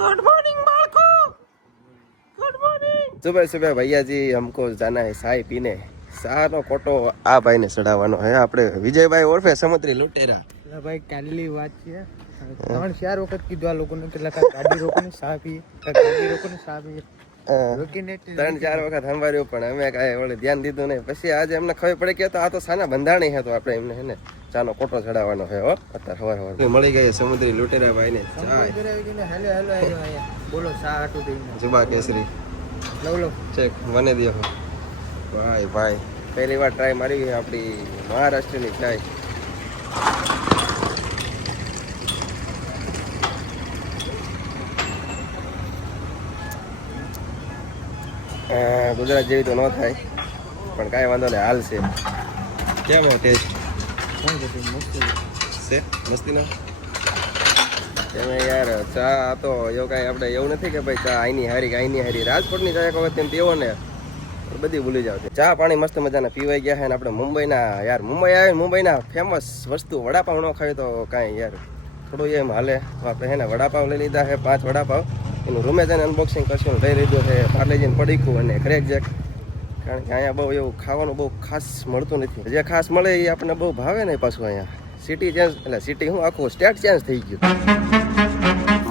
Good morning बालको good morning सुबह सुबह भैया जी हमको जाना है चाय पीने શાહનો કોટો આ ભાઈને ચડાવવાનો હે આપણે વિજયભાઈ ઓળફે સમુદ્રી લૂંટેરા એટલે ભાઈ કાલની વાત છે ત્રણ ચાર વખત કીધું આ લોકોને કે લખા ગાડી રોકોને સા પીએ કાં ગાડી રોકોને સા ત્રણ ચાર વખત સંભાળ્યું પણ અમે કાંઈ વળે ધ્યાન દીધું નહીં. પછી આજે એમને ખબર પડે કે તો આ તો સાના બંધાણી હતો આપણે એમને હે ને ચાનો કોટો ચડાવવાનો છે હો. અત્યારે હવાર હવાર. મળી ગઈ સમુદ્રી લૂંટેરા ભાઈ ને અહીંયા. બોલો જુબા કેસરી. લવલો ચેક મને દો ભાઈ ભાઈ. પહેલી વાર ટ્રાય મારી આપણી મહારાષ્ટ્રની ચાય ગુજરાત જેવી તો ન થાય. પણ કાંઈ વાંધો નહીં, હાલ છે. કેમ ટેસ્ટ છે? મસ્તીનો? તમે યાર, ચા તો એવું કાંઈ આપણે એવું નથી કે ભાઈ ચા આઈની હારી આઈની હારી. રાજકોટની ચા એક વખત તેમ પીવો ને બધી ભૂલી જાવ ચા પાણી મસ્ત મજાના પીવાઈ ગયા છે ને આપણે મુંબઈના, યાર મુંબઈ આવે મુંબઈના ફેમસ વસ્તુ વડાપાવ ન ખાવી તો કાંઈ યાર થોડું એમ હાલે. તો આપણે એને વડાપાવ લઈ લીધા છે પાંચ વડાપાવ. એનું રૂમે જઈને અનબોક્સિંગ કરશું લઈ લીધું છે પાર્લેજીને પડીકું અને ક્રેક જેક કારણ કે અહીંયા બહુ એવું ખાવાનું બહુ ખાસ મળતું નથી. જે ખાસ મળે એ આપણને બહુ ભાવે ને પાછું અહીંયા. સિટી ચેન્જ એટલે સિટી હું આખું સ્ટેટ ચેન્જ થઈ ગયું.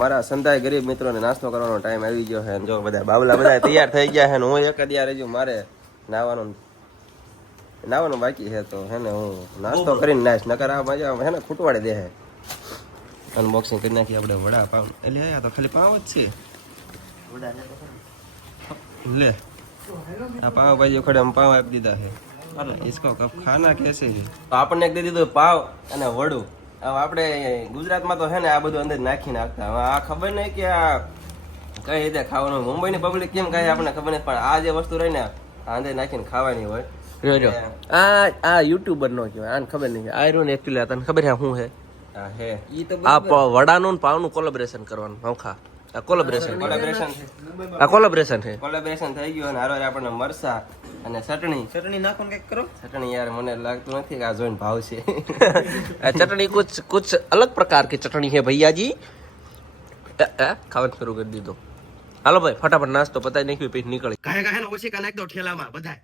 મારા સંધાય ગરીબ મિત્રોને નાસ્તો કરવાનો ટાઈમ આવી ગયો છે જો બધા બાબલા બધા તૈયાર થઈ ગયા છે ને હું એક જ યાર હજુ મારે નાવાનું નાવાનું બાકી છે તો હે ને હું નાસ્તો કરીને નાશ નકર આ મજા હે ને ખૂટવાડી દે છે. અનબોક્સિંગ કરી નાખીએ આપણે વડા પાવ એટલે આ તો ખાલી પાવ જ છે. લે. આ પાવ ભાઈ ખડે પાવ આપી દીધા છે. ઇસકો કપ ખાના કેસે છે? તો આપણને એક દે દીધું પાવ અને વડું. હવે આપણે ગુજરાતમાં તો છે ને આ બધું અંદર નાખી નાખતા. હવે આ ખબર નહીં કે આ કઈ રીતે ખાવાનું. મુંબઈની પબ્લિક કેમ કાંઈ આપણને ખબર નહીં પણ આ જે વસ્તુ રહી ને આ અંદર નાખીને ખાવાની હોય. આ આ યુટ્યુબર નો કહેવાય. આને ખબર નહીં. આયરો ને એકચ્યુઅલી તને ખબર છે શું છે? હે. ઈ તો આ વડાનું ને પાવનું કોલેબરેશન કરવાનું હવખા આ કોલેબરેશન કોલેબરેશન આ કોલેબરેશન છે. કોલેબરેશન થઈ ગયું અને હારો આપણને મરસા અને ચટણી. ચટણી નાખો ને કંઈક કરો. ચટણી યાર મને લાગતું નથી કે આ જોઈને ભાવ છે. આ ચટણી કુછ કુછ અલગ પ્રકાર કે ચટણી હે ભૈયાજી. ખાવાનું શરૂ કરી દીધો. હાલો ભાઈ ફટાફટ નાસ્તો પતાવી નાખ્યું પછી નીકળી. કાય કાય ઓછી કા નાખ દો ઠેલામાં બધા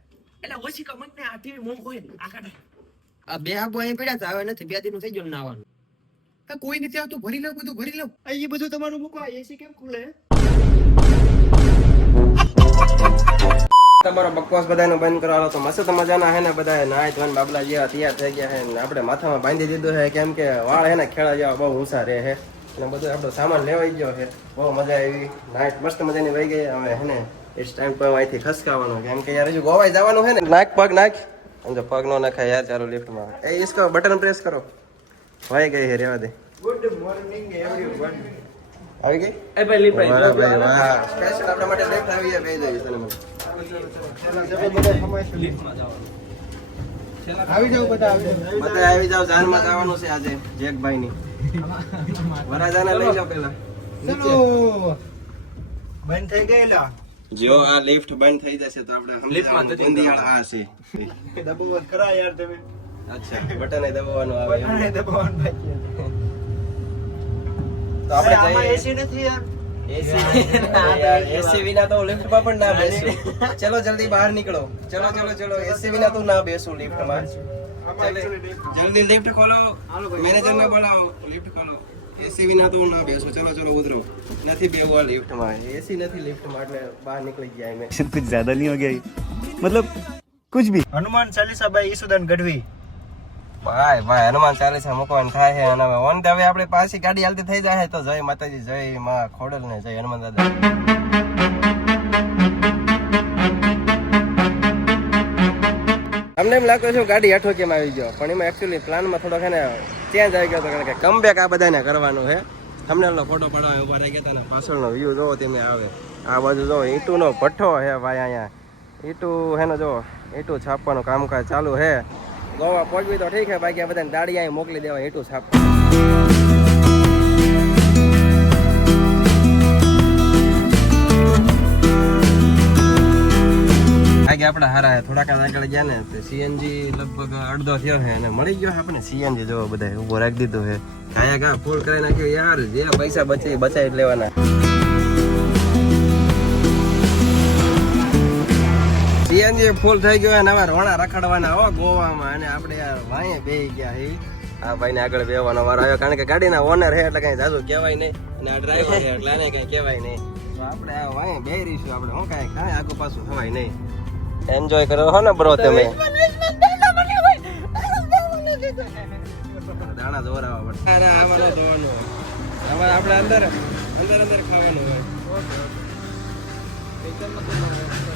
એટલે ઓછી કમંત ને આ ટીવી મોં હોય આ બે હાબો અહીં પડ્યા તો આવે નથી બે દિન થઈ ગયો નાવાનું. કોઈ નથી આવતું ભરી લઉં બધું ભરી લઉં અહીં બધું તમારું મૂકો એસી કેમ ખુલે? તમારો બકવાસ બધાનો બંધ કરાવો તો મસ્ત મજાના હે ને બધા નાય ધોન બાબલા જેવા તૈયાર થઈ ગયા હે ને આપણે માથામાં બાંધી દીધું છે કેમ કે વાળ હે ને ખેડા જેવા બહુ ઊંચા રહે છે અને બધું આપણો સામાન લેવાઈ ગયો છે બહુ મજા આવી. નાઈટ મસ્ત મજાની વહી ગઈ. હવે હે ને ઇટ્સ ટાઈમ પર અહીંથી ખસકાવાનો. કેમ કે યાર હજુ ગોવાઈ જવાનું છે ને. નાખ પગ નાખ. અને જો પગ નો નાખાય યાર ચાલો લિફ્ટમાં એ ઇસકો બટન પ્રેસ કરો. વહી ગઈ હે રેવા દે. ગુડ મોર્નિંગ એવરીવન આવી ગઈ? એ ભાઈ ભાઈ. વાહ સ્પેશિયલ આપણા માટે લિફ્ટ આવી છે બે જઈ તને મને આવી જાવ બધા આવી જાવ બધા આવી જાવ જાનમાં જવાનું છે આજે જેકભાઈ ની વરાજાને લઈ જાવ પેલા ચલો. બંધ થઈ ગયેલા જો આ લિફ્ટ બંધ થઈ જશે તો આપણે લિફ્ટમાં જતી આ છે. ડબો કરા યાર તમે. નથી યાર. લિફ્ટમાં ચલો જલ્દી બહાર નીકળો. ચલો ચલો ચલો એસી વિના તો ના બેસું લિફ્ટમાં જલ્દી લિફ્ટ ખોલો. મેનેજરને બોલાવો. લિફ્ટ ખોલો. એસી વિના તો ના બેસો. ચલો ચલો ઉતરો. નથી બેસવા લિફ્ટમાં એસી નથી લિફ્ટમાં એટલે બહાર નીકળી ગયા મેં કુછ જ્યાદા નહીં હો ગયા મતલબ કુછ ભી. હનુમાન ચાલીસા ભાઈ ઈસુદાન ગઢવી. ભાઈ ભાઈ, હનુમાન ચાલીસા મૂકવાનું થાય છે, અને હવે ઓન હવે આપણે પાછી ગાડી હાલતી થઈ જાય તો જય માતાજી, જય માં ખોડલ ને જય હનુમાન દાદા અમને એમ લાગે છે ગાડી હેઠો કેમ આવી ગયો, પણ એમાં એકચ્યુઅલી પ્લાનમાં થોડોક છે ને ચેન્જ આવી ગયો હતો કારણ કે કમબેક આ બધાને કરવાનું છે. તમને ફોટો પાડવા ઊભા રહી ગયા ને, પાછળનો વ્યૂ જોવો તમે આવે આ બાજુ જો, ઈંટુનો ભઠ્ઠો છે ભાઈ અહીંયા. ઈટુ હે ને જો, ઈટુ છાપવાનું કામકાજ ચાલુ છે. ગોવા પહોંચવી તો ઠીક છે, બાકી આ બધાને દાડી અહીં મોકલી દેવા ઈંટું છાપવા આગે આપણા હારા થોડાક આગળ ગયા ને, તો સીએનજી લગભગ અડધો થયો છે અને મળી ગયો છે આપણે સીએનજી જોવો બધા ઊભો રાખી દીધો છે કાયા કા ફૂલ કરી નાખ્યો, યાર, જે પૈસા બચે બચાવી લેવાના. સીએનજી ફૂલ થઈ ગયો અને હવે રોણા રખડવાના હો ગોવામાં. અને આપણે વાંયે બે ગયા હે. આ ભાઈને આગળ બેવાનો વારો આવ્યો, કારણ કે ગાડીના ઓનર હે એટલે કઈ જાજુ કહેવાય નહીં. અને આ ડ્રાઈવર છે એટલે આને કઈ કહેવાય નહીં. તો આપણે આ વાંયે બે રહીશું આપણે, હું કાંઈ કાંઈ આગુ પાછું થવાય નહીં. એન્જોય કરો હો ને બ્રો તમે. દાણા દોરાવા પડે. આમાં ધોવાનું હોય. આપણે અંદર અંદર અંદર ખાવાનું હોય. એ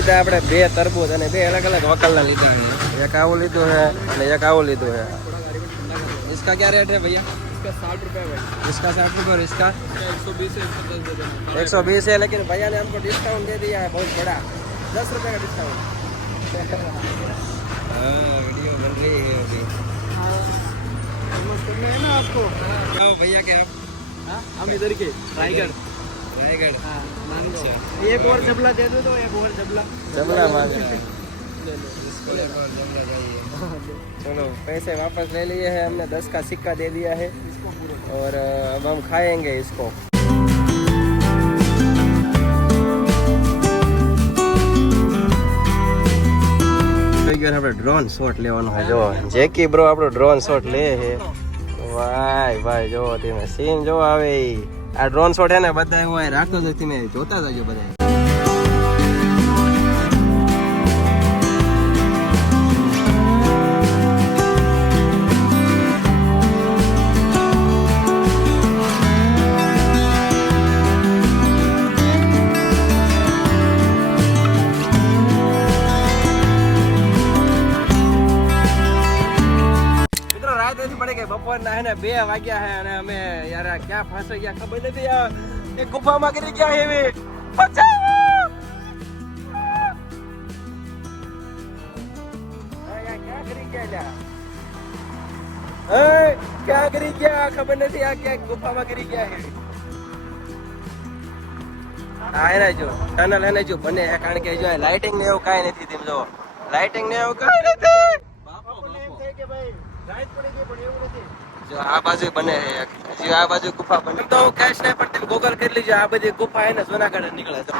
તો આપણે બે તરબૂચ અને બે અલગ અલગ વકલના લીધા છે એક આવું લીધું છે અને એક આવું લીધું છે इसका क्या रेट है भैया इसका साठ रुपये भाई इसका साठ रुपये और इसका एक सौ बीस है एक सौ बीस है लेकिन भैया ने हमको डिस्काउंट दे दिया है बहुत बड़ा दस रुपये का डिस्काउंट हाँ वीडियो बन रही है अभी है ना आपको भैया क्या आप हम इधर के रायगढ़। रायगढ़। मांगो एक और जबला दे दो तो एक और जबला। जबला मांग है चलो पैसे वापस ले लिए हैं हमने दस का सिक्का दे दिया है। और अब हम खाएँगे इसको। થઈ ગયો આપણે ડ્રોન શોટ લેવાનો હોય. જો જેકી બ્રો આપણો ડ્રોન શોટ લે છે. વાય ભાઈ જો તમે સીન જો આવે. આ ડ્રોન શોટ હે ને બધા હું રાખતો જ તમે જોતા જજો બધા નથી પડે કે બપોરના હે બે વાગ્યા હે અને અમે યાર ક્યાં ફસાઈ ગયા ખબર નથી એક ગુફામાં કરી ગયા એવી? એ, ખબર નથી આ ક્યાં ગુફામાં કરી ગયા હે. એને જો ટનલ જો બને કારણ કે જો લાઇટિંગ ને એવું કાંઈ નથી તેમ લાઇટિંગ ને એવું કાંઈ નથી. જો આ બાજુ બને છે આ બાજુ ગુફા બને. તો હું કેશ નહીં પણ તમે ગોગલ કરી લીજો આ બધી ગુફા એને સોનાગઢ નીકળે છે.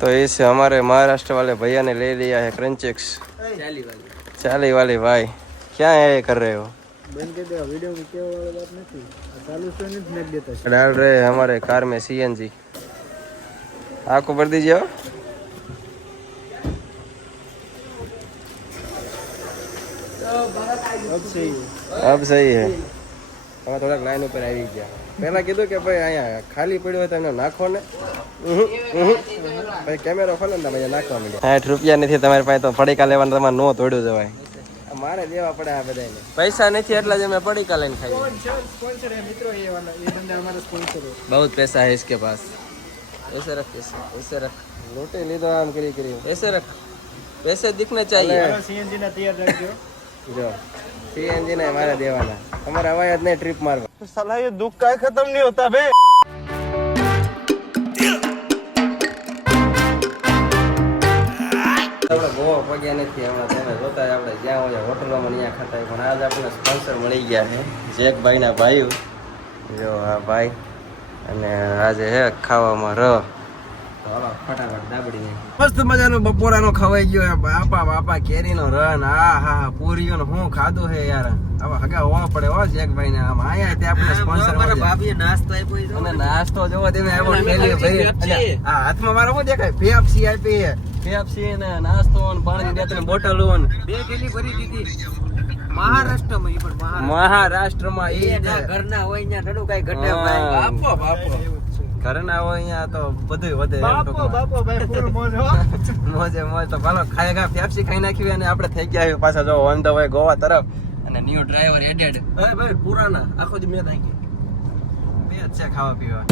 તો એ છે અમારે મહારાષ્ટ્ર વાલે ભૈયાને લઈ લીયા હે ક્રંચેક્સ ચાલી વાલી ભાઈ. ક્યાં એ કર રહે હો રે હમારે કાર મેં સીએનજી આખું ભર દીજો अब सही है હવે થોડાક લાઈન ઉપર આવી ગયા. પહેલા કીધું કે ભાઈ અહીંયા ખાલી પડ્યું હોય તમે નાખો ને. ભાઈ કેમેરો ખોલો ને તમે નાખવા મળ્યો સાઠ રૂપિયા નથી તમારી પાસે તો ફડીકા લેવાનું તમારે નો તોડ્યું જવાય. મારે દેવા પડે આ બધાને પૈસા નથી એટલા જ અમે પડીકા લઈને ખાઈ બહુ પૈસા હે કે પાસ. એસે રખ એસે રખ. લોટે લીધો આમ કરી કરી. એસે રખ. પૈસે દીખને ચાહીએ. સીએનજી ના તૈયાર રાખજો. જો સીએનજી ને મારે દેવાના. તમારે અવાય જ નહીં ટ્રીપ મારવા. સલાહ એ દુઃખ કાંઈ ખતમ નહીં હોતા બે આપણે ગોવા નથી હમણાં. તમે જોતા આપણે જ્યાં હોય હોટલોમાં ત્યાં ખાતા હોય. પણ આજ આપણને સ્પોન્સર મળી ગયા છે જેકભાઈના ભાઈઓ. જો આ ભાઈ અને આજે હે ખાવામાં રહ. મસ્ત મજાનો બપોરાનો ખવાઈ ગયો હે બાપા બાપા કેરીનો રન. આ હા હા પૂરીઓ હું ખાધો હે યાર. હવે હગા હોવા પડે હો જેકભાઈ ને આમ આયા તે આપણે સ્પોન્સર મારા બાપીએ નાસ્તો આપ્યો અને નાસ્તો જોવો દેવે આવ્યો મેલી. અને આ હાથમાં મારો હું દેખાય? પેપ્સી આપી છે પેપ્સી ને નાસ્તો ને પાણી બે ત્રણ બોટલો ને બે થેલી ભરી દીધી. મહારાષ્ટ્રમાં મહારાષ્ટ્રમાં એ ઘરના હોય ત્યાં થોડું કઈ ઘટે બાપો બાપો, બાપો. ઘરના હોય અહીંયા તો બધું વધે એમ બાપો ભાઈ ફૂલ મોજ હો. મોજે મોજ. તો ભાલો ખાઈ ખા પેપ્સી ખાઈ નાખી અને આપણે થઈ ગયા છીએ પાછા જો ઓન ધ વે ગોવા તરફ. અને ન્યુ ડ્રાઈવર એડેડ ભાઈ ભાઈ પુરાના. આખો જ મેં નાખી. બે જ છે ખાવા પીવા.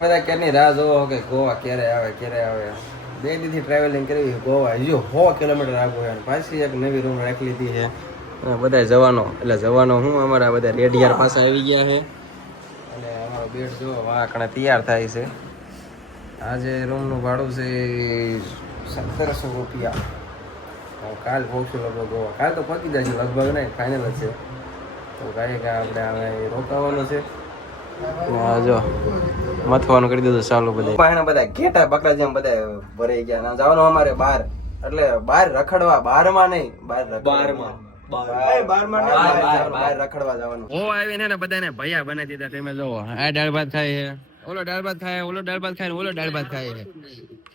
બધા ક્યારની રાહ જોવો કે ગોવા ક્યારે આવે ક્યારે આવે? બે દીથી ટ્રાવેલિંગ કરી ગોવા. હજુ સો કિલોમીટર આગળ પાછી એક નવી રૂમ રાખી લીધી છે. બધા જવાનો. એટલે જવાનો હું અમારા બધા રેડિયાર પાસે આવી ગયા છે. અને અમારો બેડ જો વાંકણે તૈયાર થાય છે. આજે રૂમનું ભાડું છે સત્તરસો રૂપિયા. કાલ પહોંચશું લગભગ કાલ તો પતી જશે લગભગ નહીં ફાઇનલ જ છે. તો કાંઈ કે આપણે હવે રોકાવાનું છે. આ જો મથવાનું કરી દીધું ચાલુ બધા. પાણા બધા ઘેટા બકરા જેમ બધા ભરાઈ ગયા. જવાનું અમારે બહાર એટલે બહાર રખડવા બારમાં નહીં બહાર બારમાં. રખડવા આવીને ને બધાને ભૈયા બનાવી દીધા તમે જોવો આ દાળ ભાત ખાય ઓલો દાળ ભાત ખાય ઓલો દાળ ભાત ખાય ને ઓલો દાળ ભાત ખાય છે.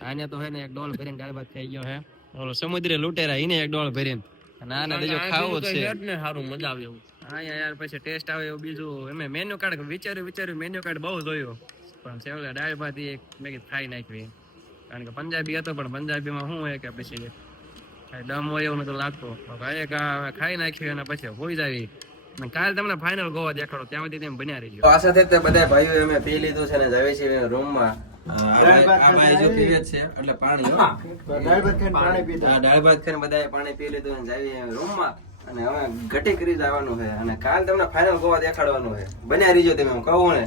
આને તો હે ને એક ડોલ ભરીને દાળ ભાત ખાઈ ગયો હે ઓલો સમુદ્રી લૂંટેરા એને એક ડોલ ભરીને. અને આને બીજું ખાવું છે. ને સારું મજા આવે એવું. અહીંયા યાર પછી ટેસ્ટ આવે એવું બીજું. એમે મેન્યુ કાર્ડ વિચાર્યું વિચાર્યું મેન્યુ કાર્ડ બહુ જોયું. પણ છેવટે દાળ ભાત એક મેં ખાઈ નાખવી. કારણ કે પંજાબી હતો પણ પંજાબીમાં શું હોય કે પછી દમ હોય એવું નતું લાગતું. ભાઈએ ખાઈ નાખ્યું અને પછી હોઈ જાવી. અને કાલ તમને ફાઇનલ ગોવા દેખાડો ત્યાં સુધી તેમ બન્યા રહીજો. આ સાથે તે બધા ભાઈઓ અમે પી લીધું છે ને જાવે છે રૂમમાં. અને હવે ઘટી કરી જવાનું છે. અને કાલ તમને ફાઇનલ ગોવા દેખાડવાનું છે. બન્યા રહીજો તમે કહું ને.